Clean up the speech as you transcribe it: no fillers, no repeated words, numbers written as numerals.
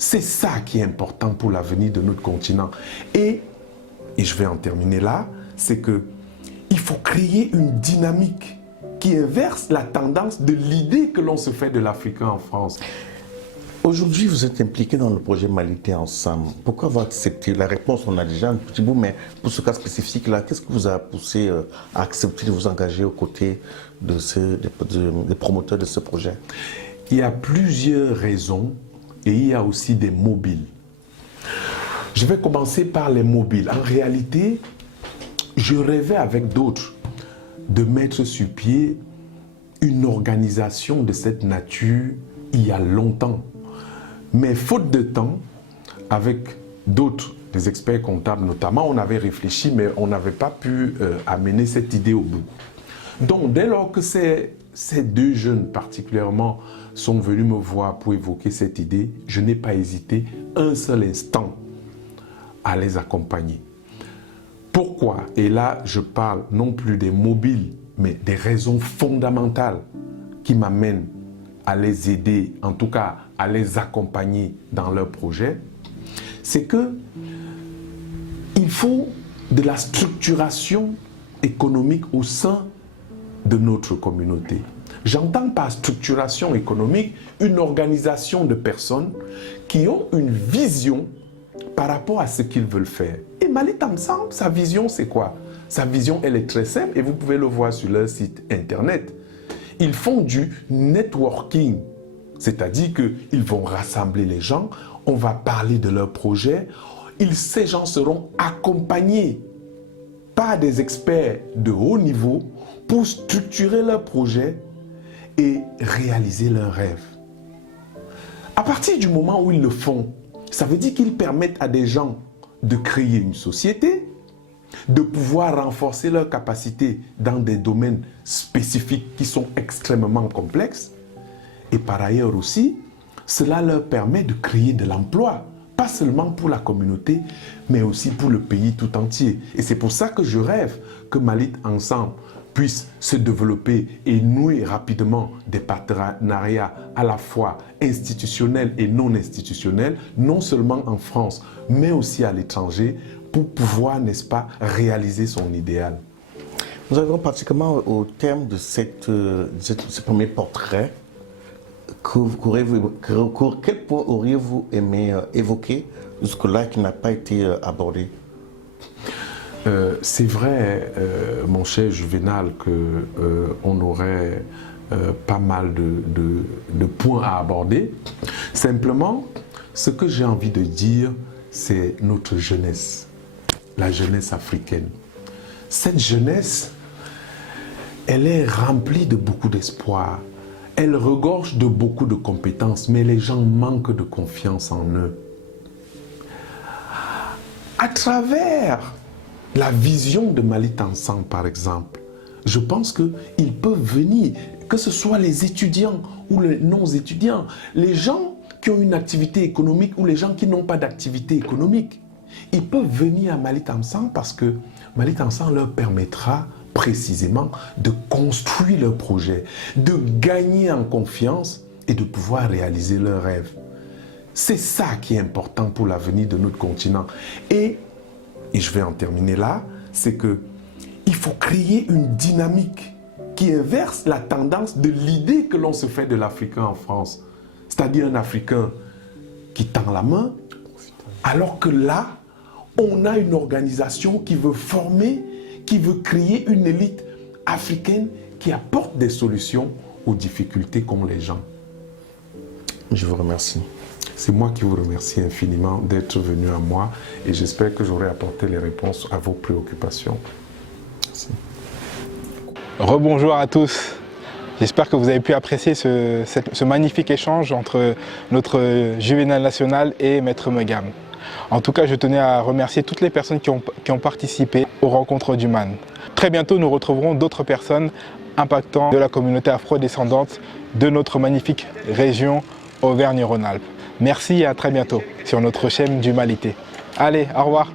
C'est ça qui est important pour l'avenir de notre continent. Et je vais en terminer là, c'est qu'il faut créer une dynamique qui inverse la tendance de l'idée que l'on se fait de l'Africain en France. Aujourd'hui, vous êtes impliqué dans le projet Malité Ensemble. Pourquoi avoir accepté? La réponse, on a déjà un petit bout, mais pour ce cas spécifique-là, qu'est-ce qui vous a poussé à accepter de vous engager aux côtés des promoteurs de ce projet? Il y a plusieurs raisons et il y a aussi des mobiles. Je vais commencer par les mobiles. En réalité, je rêvais avec d'autres de mettre sur pied une organisation de cette nature il y a longtemps. Mais faute de temps, avec d'autres, des experts comptables notamment, on avait réfléchi, mais on n'avait pas pu amener cette idée au bout. Donc, dès lors que ces deux jeunes particulièrement sont venus me voir pour évoquer cette idée, je n'ai pas hésité un seul instant à les accompagner. Pourquoi? Et là, je parle non plus des mobiles, mais des raisons fondamentales qui m'amènent à les aider, en tout cas à les accompagner dans leur projet. C'est que il faut de la structuration économique au sein de notre communauté. J'entends par structuration économique une organisation de personnes qui ont une vision par rapport à ce qu'ils veulent faire. Et Malité Ensemble, sa vision, c'est quoi? Sa vision, elle est très simple et vous pouvez le voir sur leur site internet. Ils font du networking, c'est-à-dire qu'ils vont rassembler les gens, on va parler de leur projet, ces gens seront accompagnés par des experts de haut niveau pour structurer leur projet et réaliser leurs rêves. À partir du moment où ils le font, ça veut dire qu'ils permettent à des gens de créer une société, de pouvoir renforcer leurs capacités dans des domaines spécifiques qui sont extrêmement complexes. Et par ailleurs aussi, cela leur permet de créer de l'emploi, pas seulement pour la communauté, mais aussi pour le pays tout entier. Et c'est pour ça que je rêve que Malité Ensemble puisse se développer et nouer rapidement des partenariats à la fois institutionnels et non institutionnels, non seulement en France, mais aussi à l'étranger, pour pouvoir, n'est-ce pas, réaliser son idéal. Nous arrivons pratiquement au terme de ce premier portrait. Quel point auriez-vous aimé évoquer jusque-là qui n'a pas été abordé? C'est vrai, mon cher Juvénal, qu'on aurait pas mal de points à aborder. Simplement, ce que j'ai envie de dire, c'est notre jeunesse, la jeunesse africaine. Cette jeunesse, elle est remplie de beaucoup d'espoir. Elle regorge de beaucoup de compétences, mais les gens manquent de confiance en eux. À travers la vision de Malité Ensemble, par exemple, je pense qu'ils peuvent venir, que ce soit les étudiants ou les non-étudiants, les gens qui ont une activité économique ou les gens qui n'ont pas d'activité économique. Ils peuvent venir à Malité Ensemble parce que Malité Ensemble leur permettra précisément de construire leur projet, de gagner en confiance et de pouvoir réaliser leurs rêves. C'est ça qui est important pour l'avenir de notre continent. Et je vais en terminer là, c'est qu'il faut créer une dynamique qui inverse la tendance de l'idée que l'on se fait de l'Africain en France. C'est-à-dire un Africain qui tend la main, alors que là, on a une organisation qui veut former, qui veut créer une élite africaine qui apporte des solutions aux difficultés qu'ont les gens. Je vous remercie. C'est moi qui vous remercie infiniment d'être venu à moi et j'espère que j'aurai apporté les réponses à vos préoccupations. Merci. Rebonjour à tous. J'espère que vous avez pu apprécier ce magnifique échange entre notre Juvénal national et Maître Megam. En tout cas, je tenais à remercier toutes les personnes qui ont participé aux rencontres du MAN. Très bientôt, nous retrouverons d'autres personnes impactant de la communauté afro-descendante de notre magnifique région Auvergne-Rhône-Alpes. Merci et à très bientôt sur notre chaîne du Malité. Allez, au revoir.